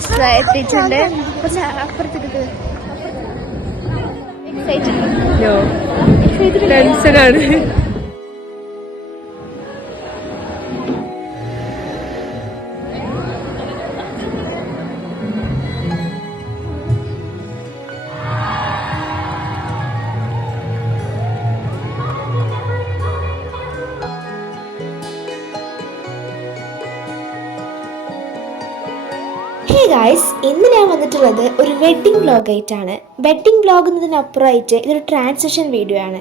റിസ്വ എത്തിയിട്ടുണ്ട്. കുറച്ച് അപ്പുറത്തേക്ക് ടെൻഷനാണ്. ഹേ ഗായ്സ്, ഇന്ന് ഞാൻ വന്നിട്ടുള്ളത് ഒരു വെഡ്ഡിംഗ് വ്ലോഗ് ആയിട്ടാണ്. വെഡ്ഡിംഗ് വ്ലോഗ് എന്നതിനപ്പുറമായിട്ട് ഇതൊരു ട്രാൻസിഷൻ വീഡിയോ ആണ്.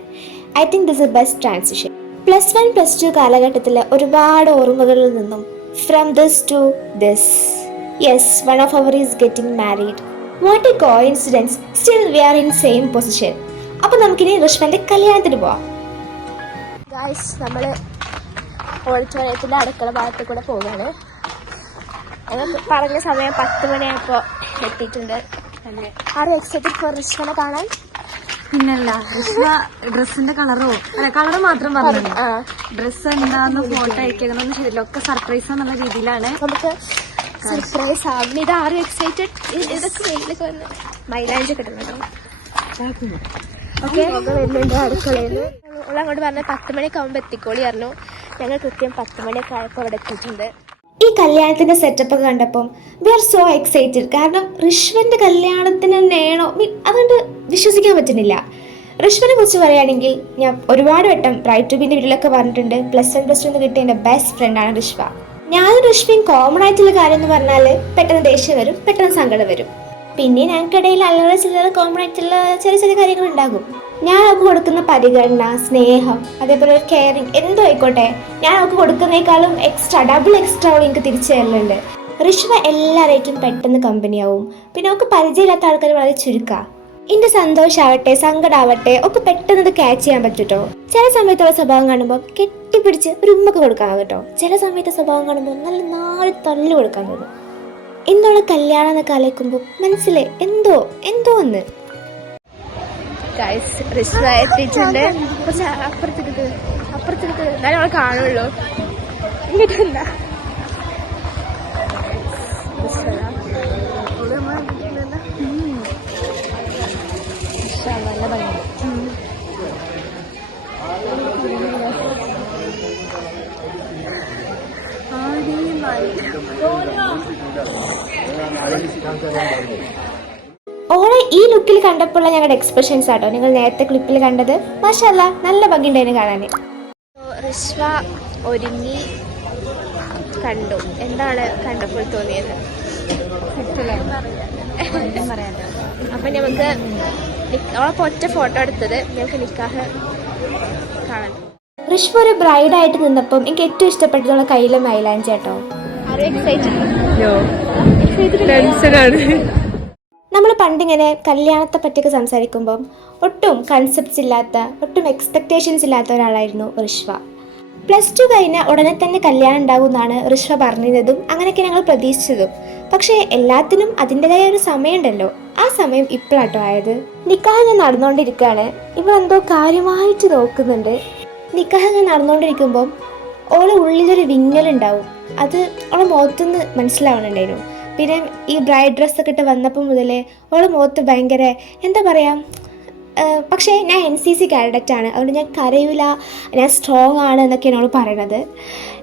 I think this a best transition. +1 +2 കാലഘട്ടത്തിലെ ഒരുപാട് ഓർമ്മകളിൽ നിന്നും from this to this. Yes, one of our is getting married. What a coincidence, still we are in same position. അപ്പോൾ നമുക്കിനി ഋഷ്വന്റെ കല്യാണത്തിന് പോവാം. ഗായ്സ്, നമ്മൾ ഓഡിറ്റോറിയത്തിൻ്റെ അടുക്കള ഭാഗത്ത് കൂടെ പോവുകയാണ്. പറഞ്ഞ സമയം 10 മണിയായപ്പോൾ എത്തിയിട്ടുണ്ട്. ആരും എക്സൈറ്റഡ് ഫോർ റിഷ്വനെ കാണാൻ? പിന്നല്ല, റിഷ്വ ഡ്രസ്സിന്റെ കളറോ അല്ല കളറ് മാത്രം പറഞ്ഞു. ഡ്രസ്സ് എന്താന്ന് ഫോട്ടോ അയക്കുന്നൊന്നും ശരിയല്ല, ഒക്കെ സർപ്രൈസ് എന്നുള്ള രീതിയിലാണ്. നമുക്ക് സർപ്രൈസ് ആവുന്ന ഇത് ആരും എക്സൈറ്റഡ്. ഇതൊക്കെ വെയിലൊക്കെ വന്ന് മൈലാഞ്ചി കിട്ടുന്നുണ്ടോ? ഓക്കെ, വരുന്നുണ്ട് അടുക്കളയിൽ. അങ്ങോട്ട് പറഞ്ഞ 10 മണിയൊക്കെ ആകുമ്പോൾ എത്തിക്കോളി പറഞ്ഞു. ഞങ്ങൾ കൃത്യം 10 മണിയൊക്കെ ആയപ്പോൾ അവിടെ എത്തിയിട്ടുണ്ട്. ഈ കല്യാണത്തിന്റെ സെറ്റപ്പ് ഒക്കെ കണ്ടപ്പം വി ആർ സോ എക്സൈറ്റഡ്. കാരണം ഋഷ്വന്റെ കല്യാണത്തിന് തന്നെയാണോ, അതുകൊണ്ട് വിശ്വസിക്കാൻ പറ്റുന്നില്ല. ഋഷ്വനെ കുറിച്ച് പറയുകയാണെങ്കിൽ ഞാൻ ഒരുപാട് വട്ടം ബ്രൈഡ് ടു ബിന്റെ വീട്ടിലൊക്കെ പറഞ്ഞിട്ടുണ്ട്. +1 +2 കിട്ടിയ എൻ്റെ ബെസ്റ്റ് ഫ്രണ്ടാണ് ഋഷ്വ. ഞാനും ഋഷ്വയും കോമൺ ആയിട്ടുള്ള കാര്യം എന്ന് പറഞ്ഞാൽ പെട്ടെന്ന് ദേഷ്യം വരും, പെട്ടെന്ന് സങ്കടം വരും. പിന്നെ ഞങ്ങൾക്കിടയിൽ അല്ലറ ചില്ലറ കോമൺ ആയിട്ടുള്ള ചെറിയ ചെറിയ കാര്യങ്ങൾ ഉണ്ടാകും. ഞാൻ അവൾക്ക് കൊടുക്കുന്ന പരിഗണന, സ്നേഹം, അതേപോലെ ഒരു കെയറിങ് എന്തോ ആയിക്കോട്ടെ, ഞാൻ അവൾക്ക് കൊടുക്കുന്നേക്കാളും ഡബിൾ എക്സ്ട്രാ അവൾ എനിക്ക് തിരിച്ചു തരലുണ്ട്. ഋഷ്വ എല്ലാവരേക്കും പെട്ടെന്ന് കമ്പനിയാവും. പിന്നെ അവൾക്ക് പരിചയമില്ലാത്ത ആൾക്കാർ വളരെ ചുരുക്കാം. എൻ്റെ സന്തോഷമാവട്ടെ സങ്കടമാവട്ടെ ഒക്കെ പെട്ടെന്ന് അത് ക്യാച്ച് ചെയ്യാൻ പറ്റൂട്ടോ. ചില സമയത്തുള്ള സ്വഭാവം കാണുമ്പോൾ കെട്ടിപ്പിടിച്ച് ഒരു ഉമ്മക്ക് കൊടുക്കാൻ കേട്ടോ. ചില സമയത്തെ സ്വഭാവം കാണുമ്പോൾ നല്ല 4 തള്ളു കൊടുക്കാൻ തോന്നും. ഇന്നോളെ കല്യാണം എന്നൊക്കെ ആലോചിക്കുമ്പോൾ മനസ്സിലെ എന്തോ ഒന്ന്. ഗൈസ്, റിസ്വ എത്തിയിട്ടുണ്ട്. കുറച്ച് അപ്പുറത്തേക്ക് എന്നാലും നമ്മൾ കാണുള്ളൂ. എന്നിട്ടെന്താ നല്ല ഭംഗി. ഓളെ ഈ ലുക്കിൽ കണ്ടപ്പോഴുള്ള ഞങ്ങളുടെ എക്സ്പ്രഷൻസ് ആട്ടോ നിങ്ങൾ നേരത്തെ ക്ലിപ്പിൽ കണ്ടത്. മാഷാല്ലാ, നല്ല ഭംഗിയുണ്ടായിരുന്നു കാണാൻ. റിസ്വ ഒരുങ്ങി കണ്ടു. എന്താണ് കണ്ടപ്പോൾ തോന്നിയത്? അപ്പൊ നമുക്ക് അവളെ ഒറ്റ ഫോട്ടോ എടുത്തത് ഞങ്ങൾക്ക് നിക്കാഹ് കാണാൻ. ഋഷ്വ ഒരു ബ്രൈഡായിട്ട് നിന്നപ്പം എനിക്ക് ഏറ്റവും ഇഷ്ടപ്പെട്ടതുള്ള കയ്യിലെ മൈലാഞ്ചി കേട്ടോ. ടെൻഷനാണ്. നമ്മൾ പണ്ടിങ്ങനെ കല്യാണത്തെ പറ്റിയൊക്കെ സംസാരിക്കുമ്പം ഒട്ടും കൺസെപ്റ്റ്സ് ഇല്ലാത്ത, ഒട്ടും എക്സ്പെക്റ്റേഷൻസ് ഇല്ലാത്ത ഒരാളായിരുന്നു ഋഷ്വ. +2 കഴിഞ്ഞ ഉടനെ തന്നെ കല്യാണം ഉണ്ടാകുമെന്നാണ് ഋഷ്വ പറഞ്ഞിരുന്നതും അങ്ങനെയൊക്കെ ഞങ്ങൾ പ്രതീക്ഷിച്ചതും. പക്ഷേ എല്ലാത്തിനും അതിൻ്റെതായ ഒരു സമയമുണ്ടല്ലോ. ആ സമയം ഇപ്പോഴാട്ടോ ആയത്. നിക്കാഹ് ഞാൻ നടന്നുകൊണ്ടിരിക്കുകയാണ്. ഇവളെന്തോ കാര്യമായിട്ട് നോക്കുന്നുണ്ട്. നിക്കാഹ് ഞാൻ നടന്നുകൊണ്ടിരിക്കുമ്പം ഓളെ ഉള്ളിലൊരു വിങ്ങലുണ്ടാവും. അത് ഓളെ മുഖത്തുനിന്ന് മനസ്സിലാവണുണ്ടായിരുന്നു. പിന്നെ ഈ ബ്രൈഡ് ഡ്രസ്സൊക്കെ ഇട്ട് വന്നപ്പോൾ മുതലേ ഓളെ മുഖത്ത് ഭയങ്കര എന്താ പറയുക. പക്ഷേ ഞാൻ NCC കാഡറ്റാണ്, അതുകൊണ്ട് ഞാൻ കരയൂല, ഞാൻ സ്ട്രോങ് ആണ് എന്നൊക്കെയാണ് അവൾ പറയണത്.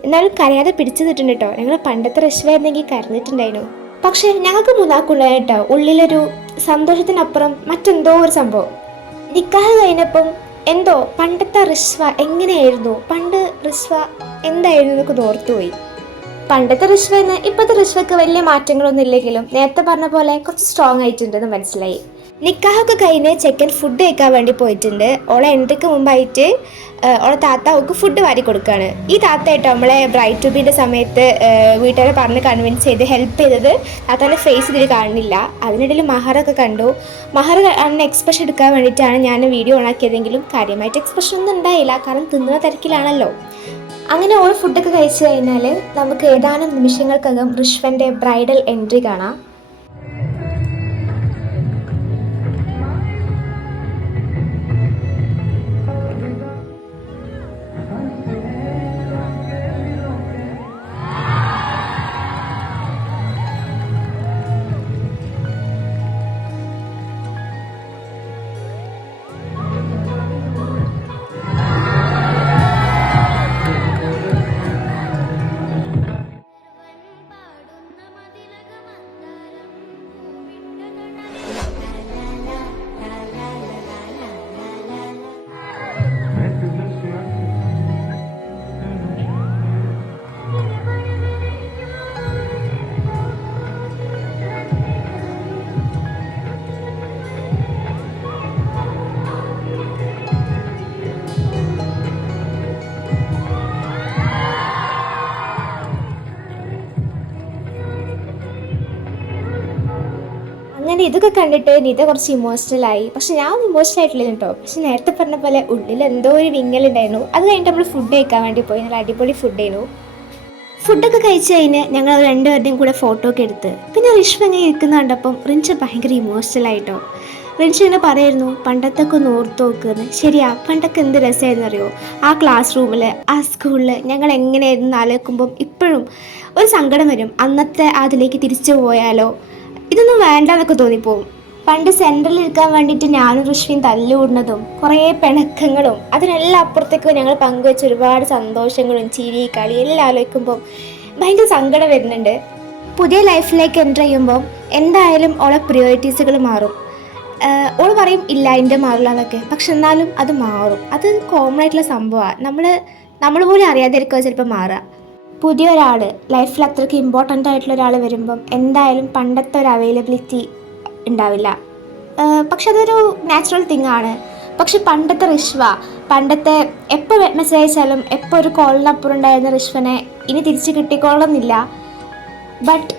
എന്നാലും കരയാതെ പിടിച്ചു നിന്നിട്ടുണ്ട് കേട്ടോ. ഞങ്ങൾ പണ്ടത്തെ ഋഷ്വയായിരുന്നെങ്കിൽ കരഞ്ഞിട്ടുണ്ടായിരുന്നു. പക്ഷേ ഞങ്ങൾക്ക് മൂന്നാക്കുണ്ടായിട്ടോ ഉള്ളിലൊരു സന്തോഷത്തിനപ്പുറം മറ്റെന്തോ ഒരു സംഭവം. നിക്കാഹ് കഴിഞ്ഞപ്പം എന്തോ പണ്ടത്തെ ഋഷ്വ എങ്ങനെയായിരുന്നു, പണ്ട് ഋഷ്വ എന്തായിരുന്നു എന്നൊക്കെ ഓർത്തുപോയി. പണ്ടത്തെ ഋഷ്വന്ന് ഇപ്പോഴത്തെ ഋഷ്വക്ക് വലിയ മാറ്റങ്ങളൊന്നും ഇല്ലെങ്കിലും നേരത്തെ പറഞ്ഞ പോലെ കുറച്ച് സ്ട്രോങ് ആയിട്ടുണ്ടെന്ന് മനസ്സിലായി. നിക്കാഹൊക്കെ കഴിഞ്ഞ് ചെക്കൻ ഫുഡ് കഴിക്കാൻ വേണ്ടി പോയിട്ടുണ്ട്. ഓളെ എൻട്രിക്ക് മുമ്പായിട്ട് ഓളെ താത്ത അവൾക്ക് ഫുഡ് വാരി കൊടുക്കുകയാണ്. ഈ താത്തയായിട്ടോ നമ്മളെ ബ്രൈഡ് ടു ബിൻ്റെ സമയത്ത് വീട്ടുകാരെ പറഞ്ഞ് കൺവിൻസ് ചെയ്ത് ഹെൽപ്പ് ചെയ്തത്. താത്താൻ്റെ ഫേസ് ഇതിൽ കാണുന്നില്ല. അതിനിടയിൽ മഹറൊക്കെ കണ്ടു. മഹർ അന്ന് എക്സ്പ്രഷൻ എടുക്കാൻ വേണ്ടിയിട്ടാണ് ഞാൻ വീഡിയോ ഓണാക്കിയതെങ്കിലും കാര്യമായിട്ട് എക്സ്പ്രഷൻ ഒന്നും ഉണ്ടായില്ല, കാരണം തിന്നുന്ന തിരക്കിലാണല്ലോ. അങ്ങനെ ഓൾ ഫുഡൊക്കെ കഴിച്ചു കഴിഞ്ഞാൽ നമുക്ക് ഏതാനും നിമിഷങ്ങൾക്കകം ഋഷ്വൻ്റെ ബ്രൈഡൽ എൻട്രി കാണാം. ഇതൊക്കെ കണ്ടിട്ട് നിത കുറച്ച് ഇമോഷണലായി. പക്ഷെ ഞാൻ ഒന്നും ഇമോഷണൽ ആയിട്ടില്ല കേട്ടോ. പക്ഷെ നേരത്തെ പറഞ്ഞ പോലെ ഉള്ളിൽ എന്തോ ഒരു വിങ്ങലുണ്ടായിരുന്നു. അത് കഴിഞ്ഞിട്ട് നമ്മൾ ഫുഡ് കഴിക്കാൻ വേണ്ടി പോയി. നല്ല അടിപൊളി ഫുഡായിരുന്നു. ഫുഡൊക്കെ കഴിച്ച് കഴിഞ്ഞ് ഞങ്ങൾ രണ്ടുപേരുടെയും കൂടെ ഫോട്ടോ ഒക്കെ എടുത്ത്. പിന്നെ റിഷ്വ ഇങ്ങനെ ഇരിക്കുന്ന കണ്ടപ്പം റിൻഷ ഭയങ്കര ഇമോഷണലായിട്ടോ. റിൻഷ ഇങ്ങനെ പറയായിരുന്നു പണ്ടത്തൊക്കെ ഒന്ന് ഓർത്ത് നോക്കുമെന്ന്. ശരിയാ, പണ്ടൊക്കെ എന്ത് രസമായിരുന്നു അറിയോ, ആ ക്ലാസ് റൂമിൽ, ആ സ്കൂളിൽ ഞങ്ങൾ എങ്ങനെയായിരുന്നു ആലോചിക്കുമ്പം ഇപ്പോഴും ഒരു സങ്കടം വരും. അന്നത്തെ അതിലേക്ക് തിരിച്ചു പോയാലോ, ഇതൊന്നും വേണ്ടെന്നൊക്കെ തോന്നിപ്പോവും. പണ്ട് സെൻറ്ററിൽ ഇരിക്കാൻ വേണ്ടിയിട്ട് ഞാനും ഋഷ്വയും തല്ലുകൂടുന്നതും കുറേ പിണക്കങ്ങളും അതിനെല്ലാം അപ്പുറത്തേക്കും ഞങ്ങൾ പങ്കുവെച്ച ഒരുപാട് സന്തോഷങ്ങളും ചിരി കളി എല്ലാം ആലോചിക്കുമ്പോൾ ഭയങ്കര സങ്കടം വരുന്നുണ്ട്. പുതിയ ലൈഫിലേക്ക് എൻ്റർ ചെയ്യുമ്പോൾ എന്തായാലും ഓളെ പ്രിയോറിറ്റീസുകൾ മാറും. ഓൾ പറയും ഇല്ല എൻ്റെ മാറില്ല എന്നൊക്കെ, പക്ഷെ എന്നാലും അത് മാറും. അത് കോമൺ ആയിട്ടുള്ള സംഭവമാണ്. നമ്മൾ പോലും അറിയാതിരിക്കുക ചിലപ്പോൾ മാറുക. പുതിയ ഒരാൾ ലൈഫിൽ അത്രയ്ക്ക് ഇമ്പോർട്ടൻ്റ് ആയിട്ടുള്ള ഒരാൾ വരുമ്പം എന്തായാലും പണ്ടത്തെ ഒരു അവൈലബിലിറ്റി ഉണ്ടാവില്ല. പക്ഷെ അതൊരു നാച്ചുറൽ തിങ് ആണ്. പക്ഷെ പണ്ടത്തെ റിഷ്വ, പണ്ടത്തെ എപ്പോൾ മെസ്സേജ് അയച്ചാലും എപ്പോൾ ഒരു കോളിനപ്പുറം ഉണ്ടായിരുന്ന റിഷ്വനെ ഇനി തിരിച്ച് കിട്ടിക്കോളുന്നില്ല. ബട്ട്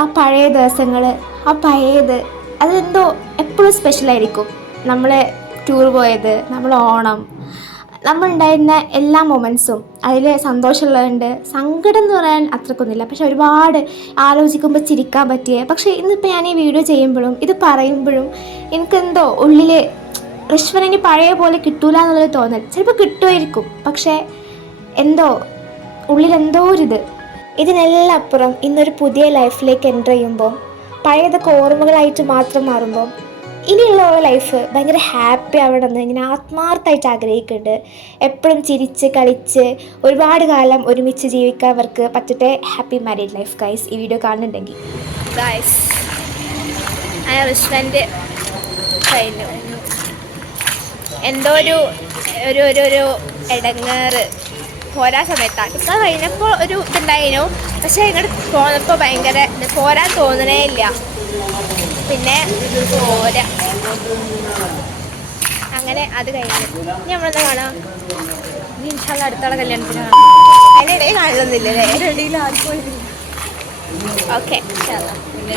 ആ പഴയ ദിവസങ്ങൾ, ആ പഴയത് അതെന്തോ എപ്പോഴും സ്പെഷ്യലായിരിക്കും. നമ്മൾ ടൂർ പോയത്, നമ്മൾ ഓണം, നമ്മളുണ്ടായിരുന്ന എല്ലാ മൊമെൻറ്റ്സും അതിൽ സന്തോഷമുള്ളതുണ്ട്. സങ്കടം എന്ന് പറയാൻ അത്രക്കൊന്നുമില്ല, പക്ഷെ ഒരുപാട് ആലോചിക്കുമ്പോൾ ചിരിക്കാൻ പറ്റിയ. പക്ഷേ ഇന്നിപ്പോൾ ഞാൻ ഈ വീഡിയോ ചെയ്യുമ്പോഴും ഇത് പറയുമ്പോഴും എനിക്കെന്തോ ഉള്ളിൽ റിഷ്വനെ പഴയ പോലെ കിട്ടൂല എന്നുള്ളത് തോന്നൽ. ചിലപ്പോൾ കിട്ടുമായിരിക്കും, പക്ഷേ എന്തോ ഉള്ളിലെന്തോ ഒരിത്. ഇതിനെല്ലാം അപ്പുറം ഇന്നൊരു പുതിയ ലൈഫിലേക്ക് എൻ്റർ ചെയ്യുമ്പോൾ പഴയതൊക്കെ ഓർമ്മകളായിട്ട് മാത്രം മാറുമ്പോൾ ഇനിയുള്ള ലൈഫ് ഭയങ്കര ഹാപ്പി ആവണമെന്ന് ഇങ്ങനെ ആത്മാർത്ഥമായിട്ട് ആഗ്രഹിക്കുന്നുണ്ട്. എപ്പോഴും ചിരിച്ച് കളിച്ച് ഒരുപാട് കാലം ഒരുമിച്ച് ജീവിക്കാൻ അവർക്ക് പറ്റട്ടെ. Happy married life guys. ഈ വീഡിയോ കാണുന്നുണ്ടെങ്കിൽ ഗൈസ് റിഷ്വൻ്റെ കഴിഞ്ഞു. എന്തോ ഒരു ഇടങ്ങേറ് പോരാ സമയത്താണ്. ഇപ്പം കഴിഞ്ഞപ്പോൾ ഒരു ഇതുണ്ടായിരുന്നു, പക്ഷേ ഇങ്ങോട്ട് പോന്നപ്പോൾ ഭയങ്കര പോരാൻ തോന്നണേ ഇല്ല. പിന്നെ പോരാ അങ്ങനെ അത് കഴിഞ്ഞു. ഇനി നമ്മളെന്താ കാണാം? ഇനി ഇൻഷാല്ലാ അടുത്തുള്ള കല്യാണത്തിന് കാണാം. അതിനിടയിൽ കാണുന്നില്ലല്ലേ? ഓക്കെ ഇൻഷാല്ലാ പിന്നെ